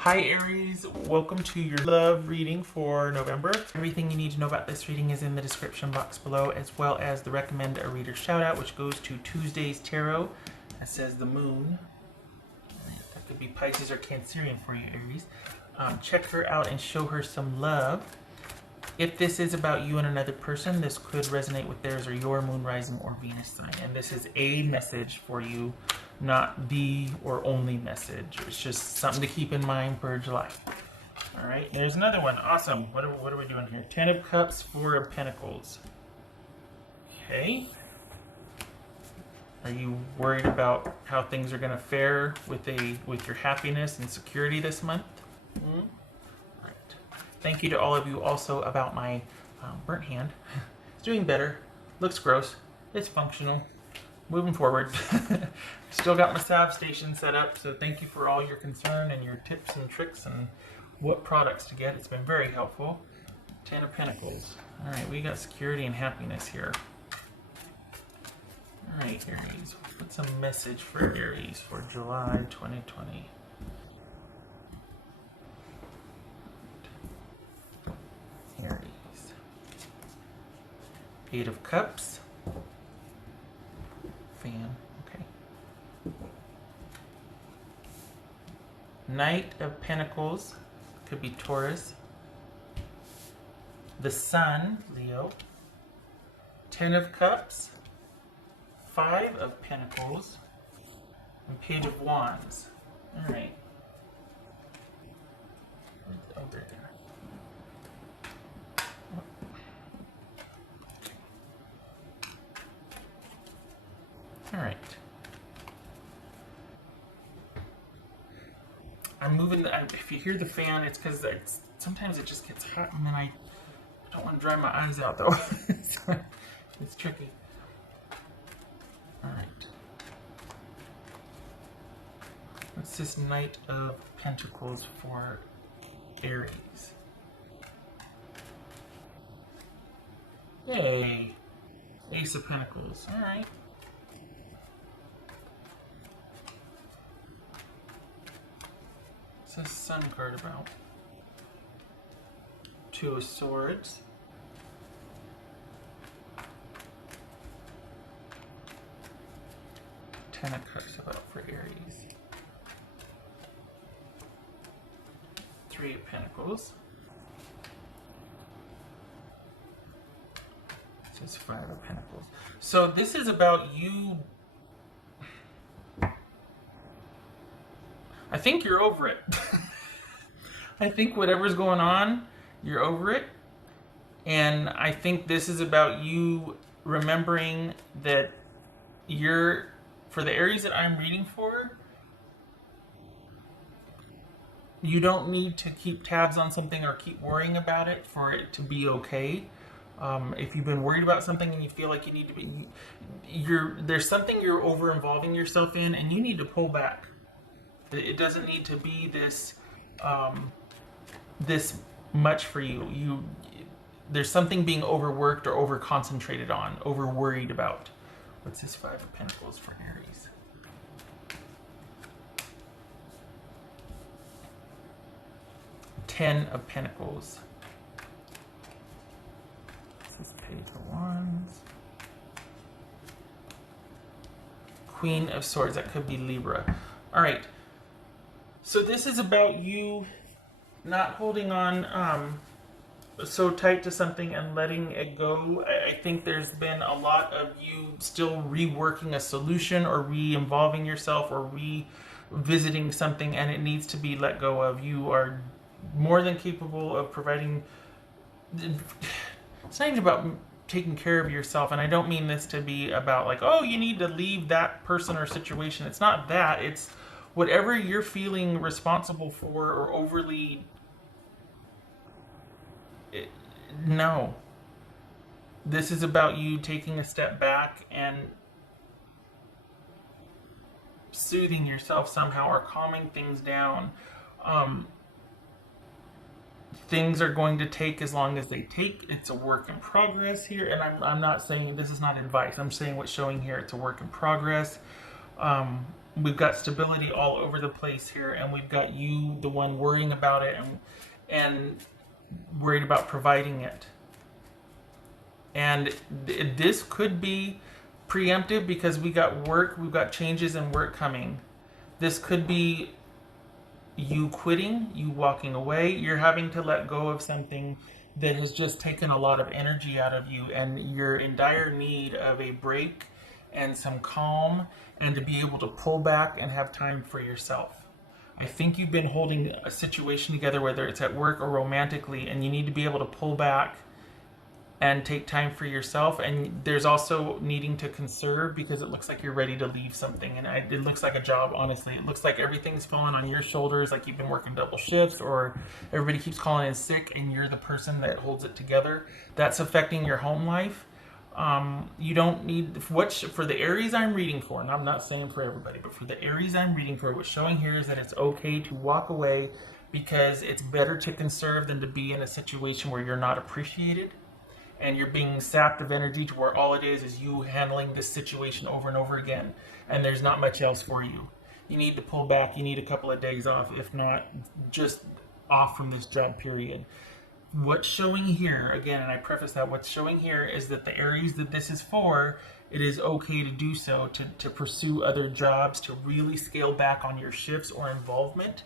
Hi Aries, welcome to your love reading for November. Everything you need to know about this reading is in the description box below, as well as the recommend a reader shout out, which goes to Tuesday's Tarot. That says the moon. That could be Pisces or Cancerian for you, Aries. Check her out and show her some love. If this is about you and another person, this could resonate with theirs or your moon, rising, or Venus sign. And this is a message for you, not the or only message. It's just something to keep in mind for July. All right, there's another one. Awesome. What are we doing here? 10 of Cups, 4 of Pentacles. Okay. Are you worried about how things are going to fare with your happiness and security this month? Right. Thank you to all of you also about my burnt hand. It's doing better. Looks gross. It's functional. Moving forward. Still got my salve station set up, so thank you for all your concern and your tips and tricks and what products to get. It's been very helpful. 10 of Pentacles. All right, we got security and happiness here. All right, Aries. What's a message for Aries for July 2020? Aries. 8 of Cups. Fan. Okay. Knight of Pentacles. Could be Taurus. The Sun, Leo. 10 of Cups. 5 of Pentacles. And Page of Wands. All right. Oh, there. All right. I'm moving. If you hear the fan, it's because sometimes it just gets hot, and then I don't want to dry my eyes out though. It's tricky. All right. What's this Knight of Pentacles for Aries? Yay! Ace of Pentacles. All right. What's this Sun card about? 2 of Swords. Ten of Cups about for Aries. 3 of Pentacles. This is 5 of Pentacles. So this is about you. I think you're over it. I think whatever's going on, you're over it. And I think this is about you remembering that for the Aries that I'm reading for, you don't need to keep tabs on something or keep worrying about it for it to be okay. If you've been worried about something and you feel like you need to be, there's something you're over involving yourself in, and you need to pull back. It doesn't need to be this much for you. There's something being overworked or over concentrated on, over worried about. What's this 5 of Pentacles for Aries? Ten of Pentacles. This is Page of Wands. Queen of Swords. That could be Libra. All right. So this is about you not holding on so tight to something and letting it go. I think there's been a lot of you still reworking a solution or re-involving yourself or revisiting something, and it needs to be let go of. You are more than capable of providing. It's not even about taking care of yourself, and I don't mean this to be about like, oh, you need to leave that person or situation. It's not that. It's whatever you're feeling responsible for or overly. No. This is about you taking a step back and soothing yourself somehow or calming things down. Things are going to take as long as they take. It's a work in progress here, and I'm not saying this is not advice. I'm saying what's showing here. It's a work in progress. we've got stability all over the place here, and we've got you, the one worrying about it and worried about providing it. And this could be preemptive because we've got changes in work coming. This could be you quitting, you walking away. You're having to let go of something that has just taken a lot of energy out of you, and you're in dire need of a break and some calm, and to be able to pull back and have time for yourself. I think you've been holding a situation together, whether it's at work or romantically, and you need to be able to pull back and take time for yourself. And there's also needing to conserve, because it looks like you're ready to leave something, and it looks like a job. Honestly, it looks like everything's falling on your shoulders, like you've been working double shifts, or everybody keeps calling in sick and you're the person that holds it together. That's affecting your home life. You don't need for the Aries I'm reading for, and I'm not saying for everybody, but for the Aries I'm reading for, what's showing here is that it's okay to walk away, because it's better to conserve than to be in a situation where you're not appreciated and you're being sapped of energy to where all it is you handling this situation over and over again, and there's not much else for you. You need to pull back. You need a couple of days off, if not just off from this job period. What's showing here, again, and I preface that, what's showing here is that the Aries that this is for, it is okay to do so, to pursue other jobs, to really scale back on your shifts or involvement,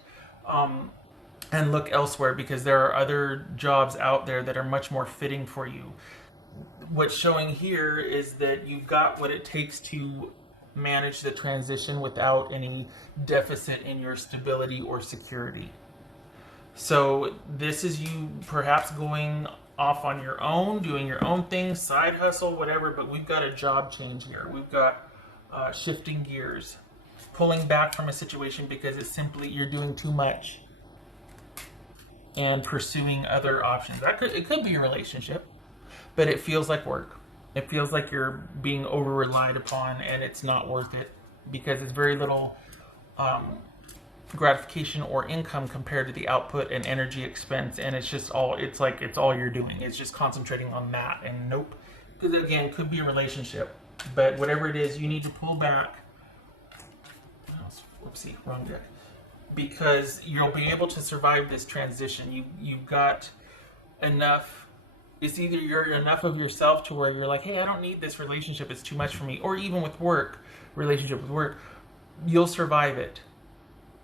and look elsewhere, because there are other jobs out there that are much more fitting for you. What's showing here is that you've got what it takes to manage the transition without any deficit in your stability or security. So this is you perhaps going off on your own, doing your own thing, side hustle, whatever, but we've got a job change here. We've got shifting gears, pulling back from a situation because it's simply you're doing too much, and pursuing other options. It could be a relationship, but it feels like work. It feels like you're being over-relied upon, and it's not worth it, because it's very little gratification or income compared to the output and energy expense, and it's all you're doing. It's just concentrating on that, and nope. Because again, it could be a relationship, but whatever it is, you need to pull back. Whoopsie, wrong deck. Because you'll be able to survive this transition. You've got enough. It's either you're enough of yourself to where you're like, hey, I don't need this relationship, it's too much for me. Or even with work, relationship with work, you'll survive it.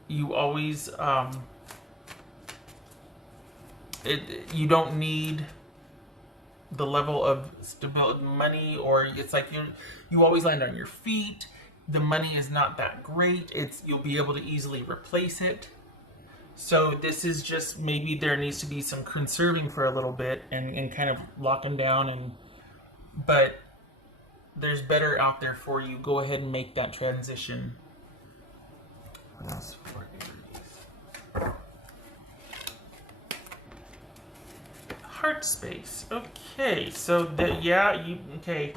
You always, you don't need the level of stability, money, or it's like you always land on your feet. The money is not that great. You'll be able to easily replace it. So this is just, maybe there needs to be some conserving for a little bit and kind of locking down, but there's better out there for you. Go ahead and make that transition. What else for Aries? Heart space. Okay, so okay.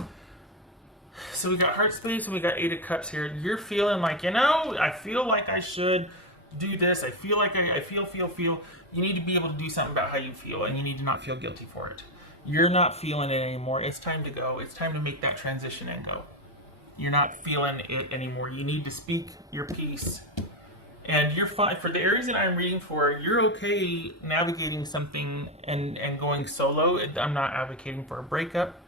So we got heart space and we got 8 of Cups here. You're feeling like, I feel like I should do this. I feel like I feel. You need to be able to do something about how you feel, and you need to not feel guilty for it. You're not feeling it anymore. It's time to go. It's time to make that transition and go. You're not feeling it anymore. You need to speak your piece. And you're fine. For the Aries that I'm reading for, you're okay navigating something and going solo. I'm not advocating for a breakup.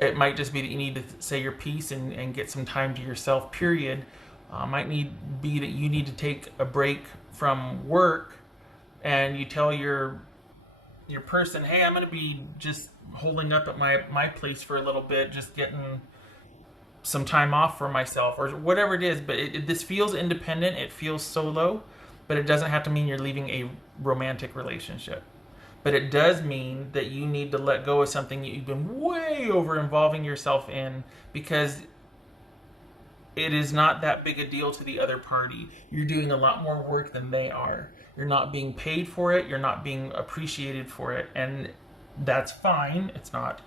It might just be that you need to say your piece and get some time to yourself, period. Might be that you need to take a break from work, and you tell your person, hey, I'm going to be just holding up at my place for a little bit, just getting some time off for myself, or whatever it is. But this feels independent. It feels solo, but it doesn't have to mean you're leaving a romantic relationship. But it does mean that you need to let go of something that you've been way over involving yourself in, because it is not that big a deal to the other party. You're doing a lot more work than they are. You're not being paid for it. You're not being appreciated for it. And that's fine. It's not.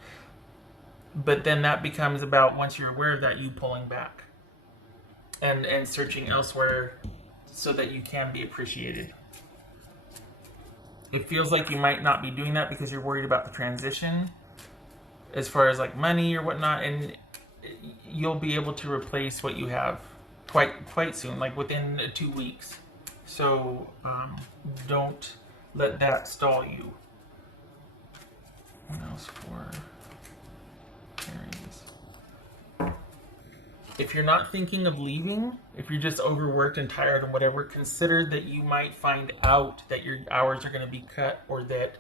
But then that becomes about, once you're aware of that, you pulling back and searching elsewhere so that you can be appreciated. It feels like you might not be doing that because you're worried about the transition as far as like money or whatnot, and you'll be able to replace what you have. quite soon, like within 2 weeks. So don't let that stall you. What else for Aries? If you're not thinking of leaving, if you're just overworked and tired or whatever, consider that you might find out that your hours are going to be cut, or that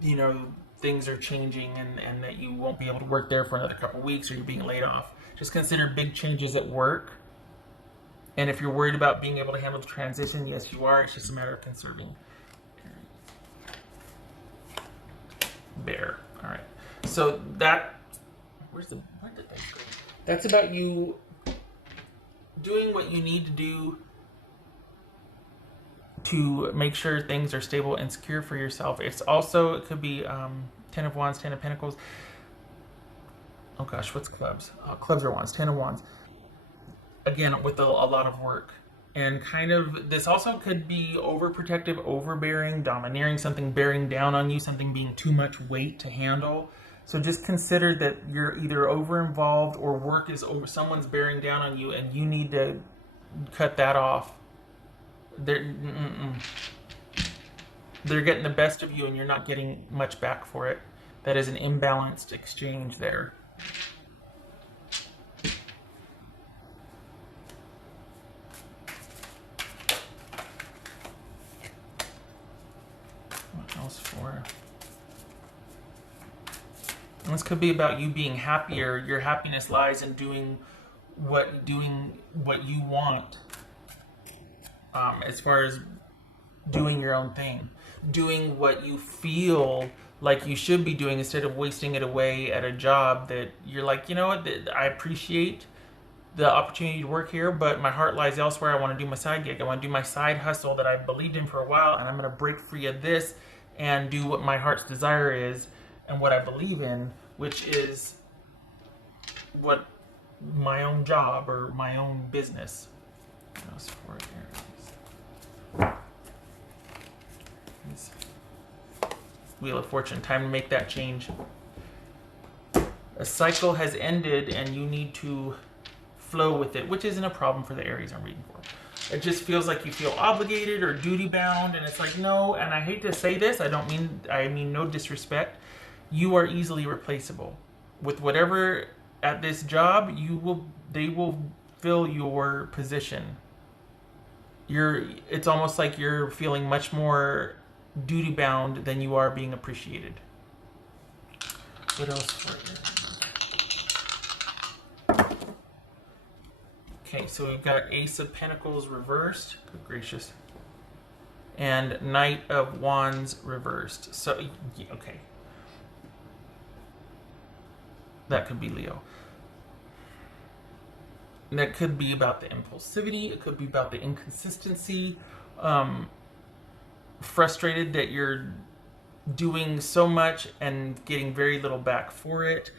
you know, things are changing, and that you won't be able to work there for another couple of weeks, or you're being laid off. Just consider big changes at work. And if you're worried about being able to handle the transition, yes, you are. It's just a matter of conserving. Bear. All right. So that, where did that go? That's about you doing what you need to do to make sure things are stable and secure for yourself. It's also, it could be 10 of Wands, 10 of Pentacles. Oh gosh, what's clubs? Clubs are wands, 10 of Wands. Again, with a lot of work. And kind of, this also could be overprotective, overbearing, domineering, something bearing down on you, something being too much weight to handle. So just consider that you're either over-involved, or work is over, someone's bearing down on you, and you need to cut that off. They're getting the best of you, and you're not getting much back for it. That is an imbalanced exchange there. For this could be about you being happier. Your happiness lies in doing what you want, as far as doing your own thing, doing what you feel like you should be doing, instead of wasting it away at a job that you're like, you know what, I appreciate the opportunity to work here, but my heart lies elsewhere. I want to do my side gig. I want to do my side hustle that I've believed in for a while, and I'm going to break free of this and do what my heart's desire is and what I believe in, which is what my own job or my own business. Wheel of Fortune, time to make that change. A cycle has ended and you need to flow with it, which isn't a problem for the Aries I'm reading for. It just feels like you feel obligated or duty bound, and it's like, no, and I hate to say this, I mean no disrespect, you are easily replaceable. With whatever at this job, they will fill your position. It's almost like you're feeling much more duty bound than you are being appreciated. What else for you? Okay, so we've got Ace of Pentacles reversed. Good gracious. And Knight of Wands reversed. So, okay. That could be Leo. And that could be about the impulsivity. It could be about the inconsistency. Frustrated that you're doing so much and getting very little back for it.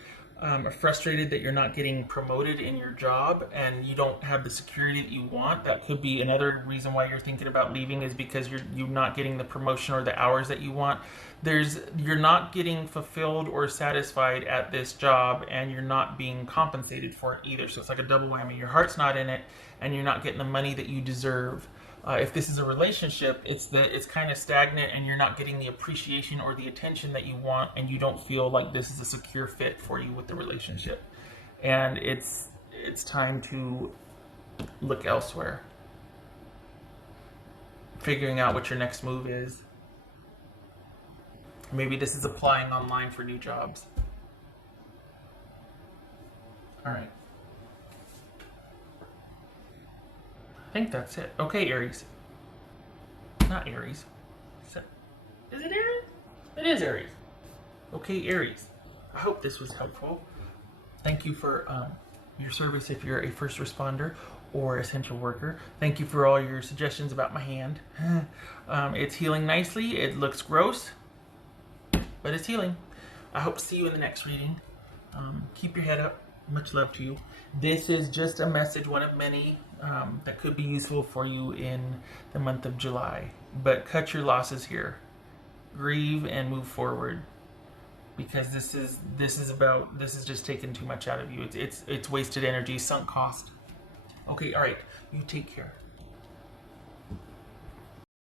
Frustrated that you're not getting promoted in your job and you don't have the security that you want. That could be another reason why you're thinking about leaving, is because you're not getting the promotion or the hours that you want. You're not getting fulfilled or satisfied at this job, and you're not being compensated for it either. So it's like a double whammy. Your heart's not in it, and you're not getting the money that you deserve. If this is a relationship, it's kind of stagnant, and you're not getting the appreciation or the attention that you want, and you don't feel like this is a secure fit for you with the relationship. And it's time to look elsewhere. Figuring out what your next move is. Maybe this is applying online for new jobs. All right. I think that's it. Okay, Aries. Not Aries. Is it Aries? It is Aries. Okay, Aries. I hope this was helpful. Thank you for your service if you're a first responder or essential worker. Thank you for all your suggestions about my hand. It's healing nicely. It looks gross, but it's healing. I hope to see you in the next reading. Keep your head up. Much love to you. This is just a message, one of many, that could be useful for you in the month of July. But cut your losses here. Grieve and move forward, because this is just taking too much out of you. It's wasted energy, sunk cost. Okay, all right. You take care.